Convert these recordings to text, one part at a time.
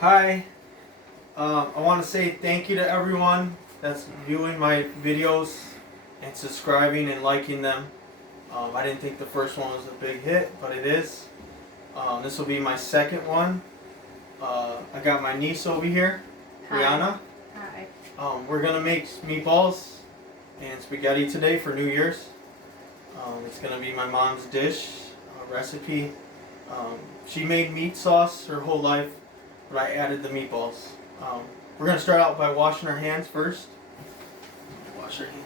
Hi, I want to say thank you to everyone that's viewing my videos and subscribing and liking them. I didn't think the first one was a big hit, but it is. This will be my second one. I got my niece over here, Brianna. Hi. We're going to make meatballs and spaghetti today for New Year's. It's going to be my mom's dish recipe. She made meat sauce her whole life, but I added the meatballs. We're going to start out by washing our hands first. Wash our hands.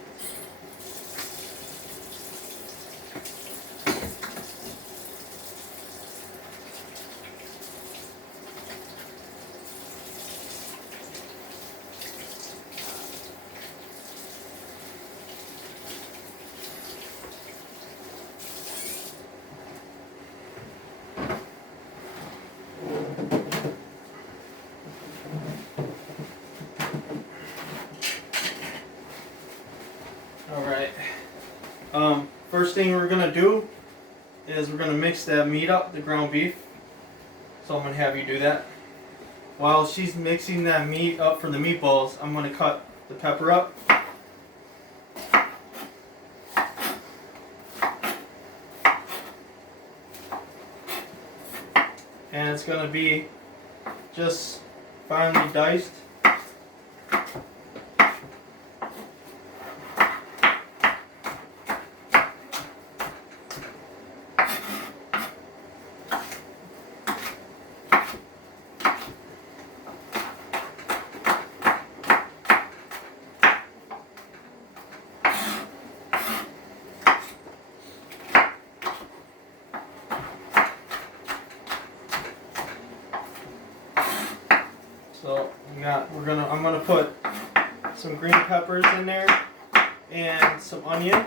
Alright. First thing we're going to do is we're going to mix that meat up, the ground beef. So I'm going to have you do that. While she's mixing that meat up for the meatballs, I'm going to cut the pepper up. And it's going to be just finely diced. So I'm gonna put some green peppers in there and some onion.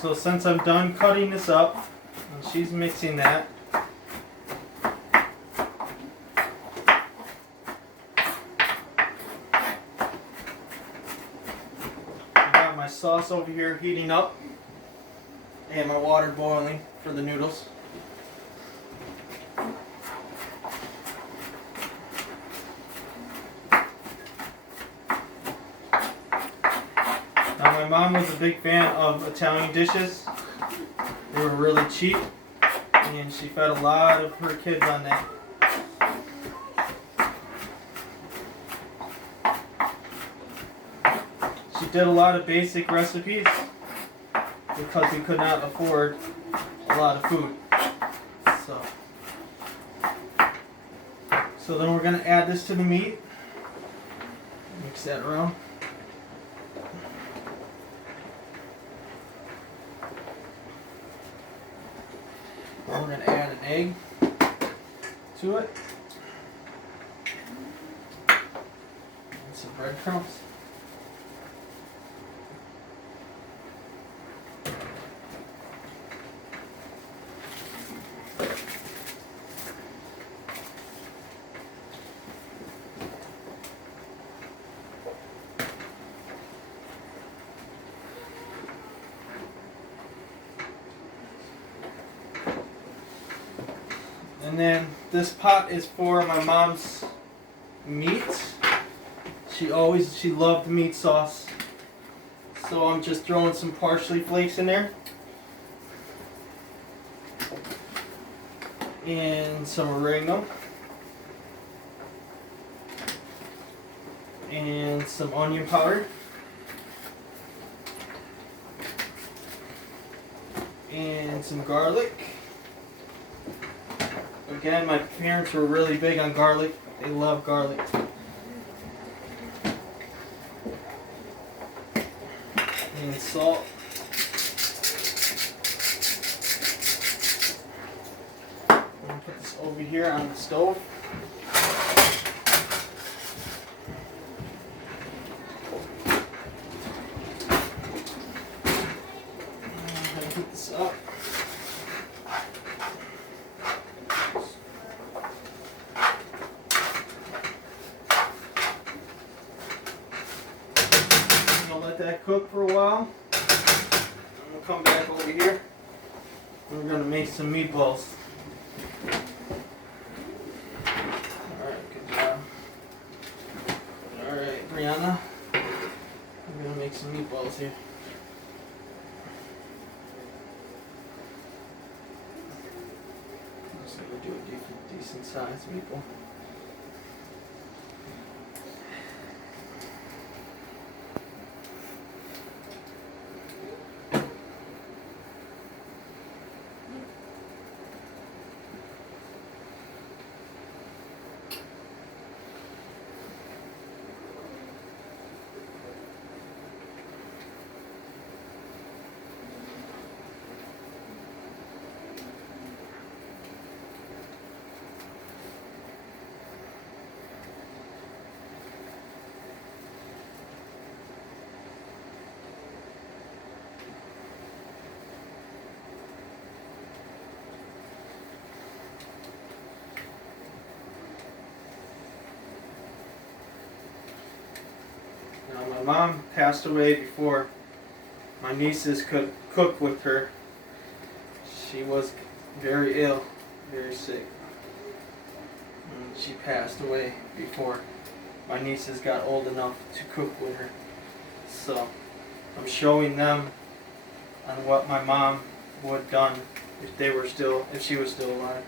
So since I'm done cutting this up, and she's mixing that, I got my sauce over here heating up and my water boiling for the noodles. Now my mom was a big fan of Italian dishes. They were really cheap and she fed a lot of her kids on that. She did a lot of basic recipes because we could not afford a lot of food. So then we're going to add this to the meat. Mix that around. We're going to add an egg to it. And some breadcrumbs. And then this pot is for my mom's meat. She loved meat sauce. So I'm just throwing some parsley flakes in there. And some oregano. And some onion powder. And some garlic. Again, my parents were really big on garlic. They love garlic. And salt. I'm going to put this over here on the stove. I'm going to put this up. Let that cook for a while. I'm gonna come back over here. We're gonna make some meatballs. Alright, good job. Alright, Brianna. We're gonna make some meatballs here. I'm just gonna do a decent size meatball. Now, my mom passed away before my nieces could cook with her. She was very ill, very sick. And she passed away before my nieces got old enough to cook with her. So I'm showing them on what my mom would have done if she was still alive.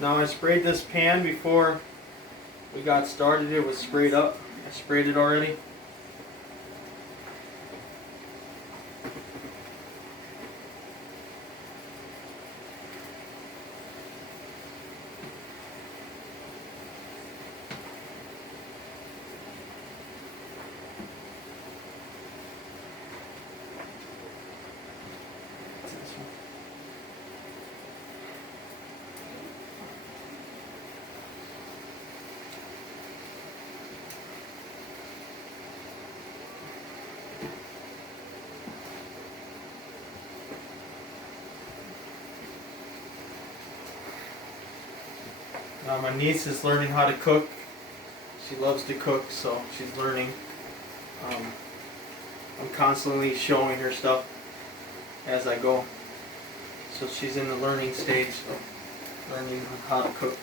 Now I sprayed this pan before we got started. It was sprayed up. I sprayed it already. Now my niece is learning how to cook. She loves to cook, so she's learning. I'm constantly showing her stuff as I go. So she's in the learning stage of learning how to cook.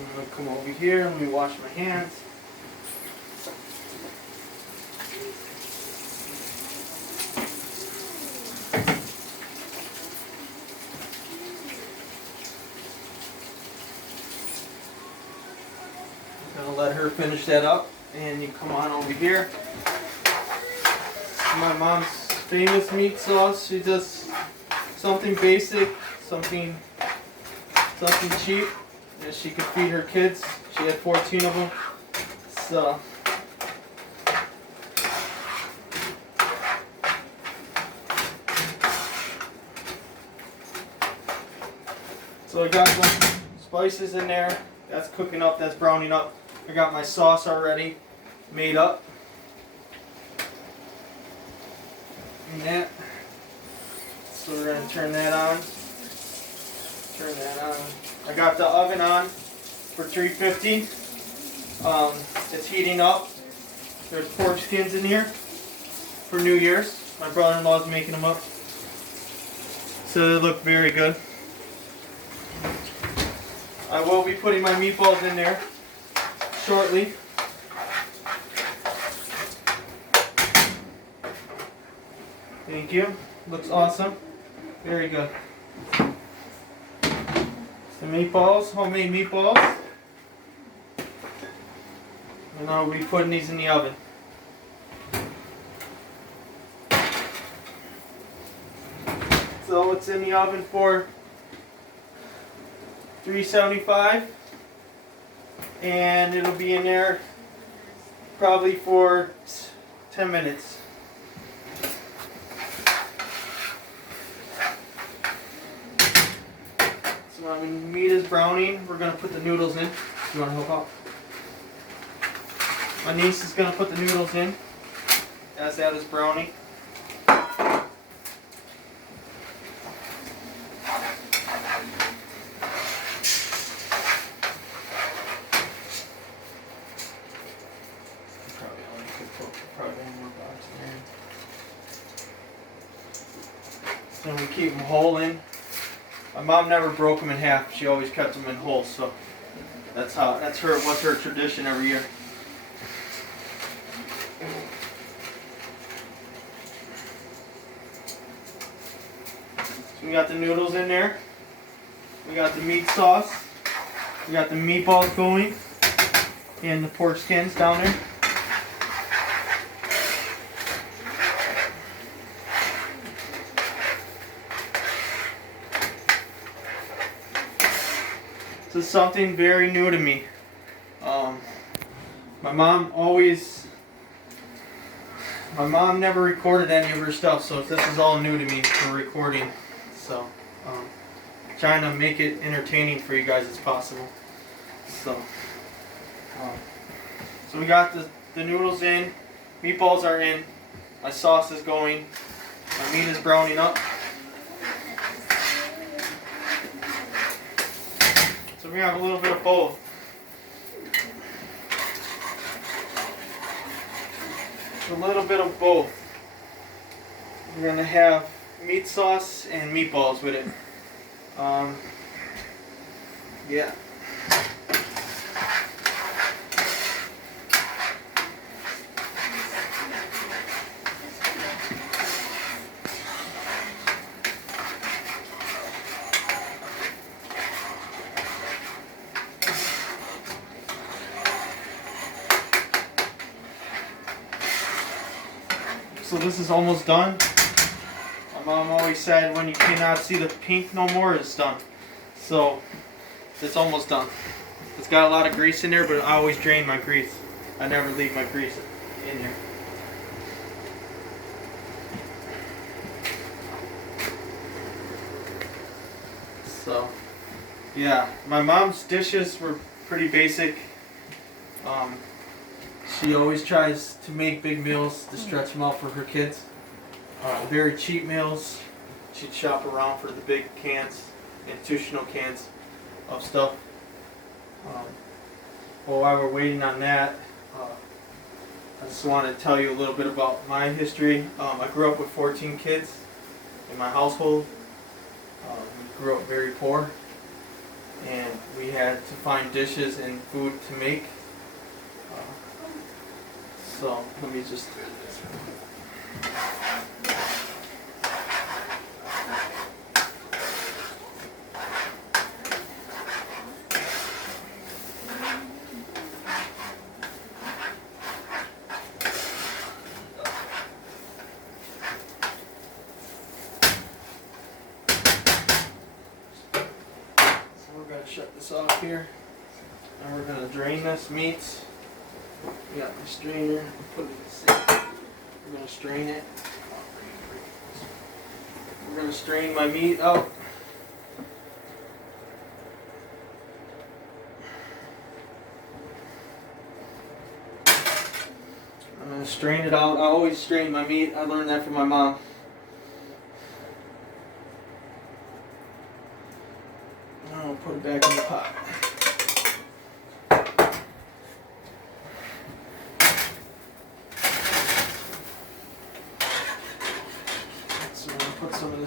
I'm going to come over here and let me wash my hands. I'm going to let her finish that up, and you come on over here. My mom's famous meat sauce. She does something basic, something cheap that she could feed her kids. She had 14 of them. So I got some spices in there. That's cooking up, that's browning up. I got my sauce already made up. and that. So we're gonna turn that on. Turn that on. I got the oven on for 350. It's heating up. There's pork skins in here for New Year's. My brother-in-law's making them up. So they look very good. I will be putting my meatballs in there shortly. Thank you. Looks awesome. Very good. Some meatballs, homemade meatballs. And I'll be putting these in the oven. So it's in the oven for 375, and it'll be in there probably for 10 minutes. So my meat is browning. We're going to put the noodles in. You want to help out? My niece is going to put the noodles in as that is browning. So we keep them whole in. My mom never broke them in half. She always kept them in whole. So what's her tradition every year. So we got the noodles in there. We got the meat sauce. We got the meatballs going. And the pork skins down there. This is something very new to me. My mom never recorded any of her stuff, so this is all new to me for recording. So, trying to make it entertaining for you guys as possible. So we got the noodles in, meatballs are in, my sauce is going, my meat is browning up. So we have a little bit of both. A little bit of both. We're going to have meat sauce and meatballs with it. Yeah. So this is almost done. My mom always said when you cannot see the pink no more, it's done. So it's almost done. It's got a lot of grease in there, but I always drain my grease. I never leave my grease in there. So yeah, my mom's dishes were pretty basic. She always tries to make big meals to stretch them out for her kids. Very cheap meals. She'd shop around for the big cans, institutional cans of stuff. Well, while we're waiting on that, I just want to tell you a little bit about my history. I grew up with 14 kids in my household. We grew up very poor, and we had to find dishes and food to make. So let me just do this. So we're going to shut this off here, and we're going to drain this meat. We got my strainer, put it in the sink. We're going to strain it. We're going to strain my meat out. I'm going to strain it out. I always strain my meat. I learned that from my mom.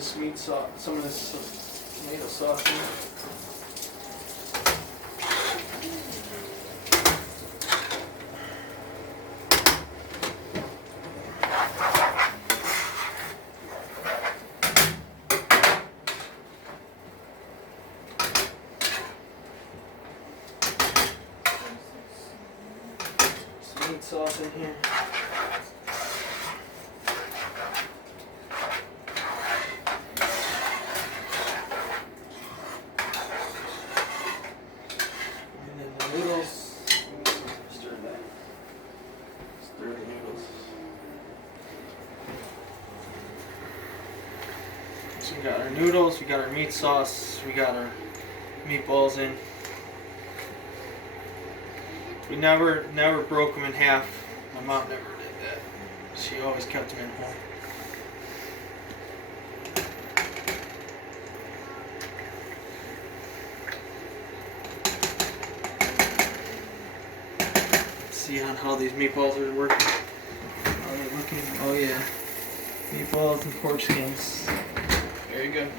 this meat sauce, some of this tomato sauce in. Some meat sauce in here. Noodles. Stir that. Stir the noodles. So we got our noodles, we got our meat sauce, we got our meatballs in. We never broke them in half. My mom never did that. She always kept them in whole. See on how these meatballs are working. Are they looking? Oh yeah. Meatballs and pork skins. Very good.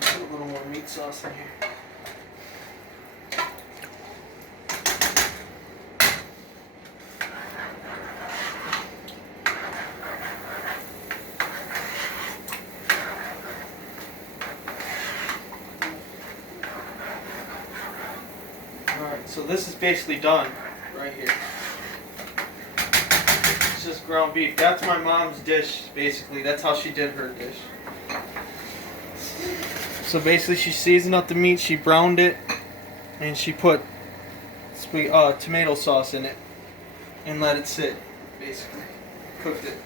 Put a little more meat sauce in here. Alright, so this is basically done right here. It's just ground beef. That's my mom's dish, basically. That's how she did her dish. So basically she seasoned up the meat, she browned it, and she put tomato sauce in it and let it sit, basically. Cooked it.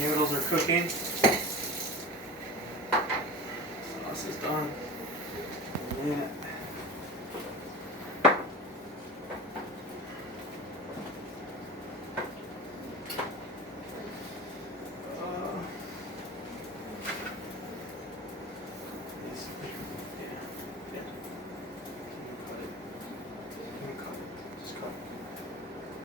Noodles are cooking. Sauce is done.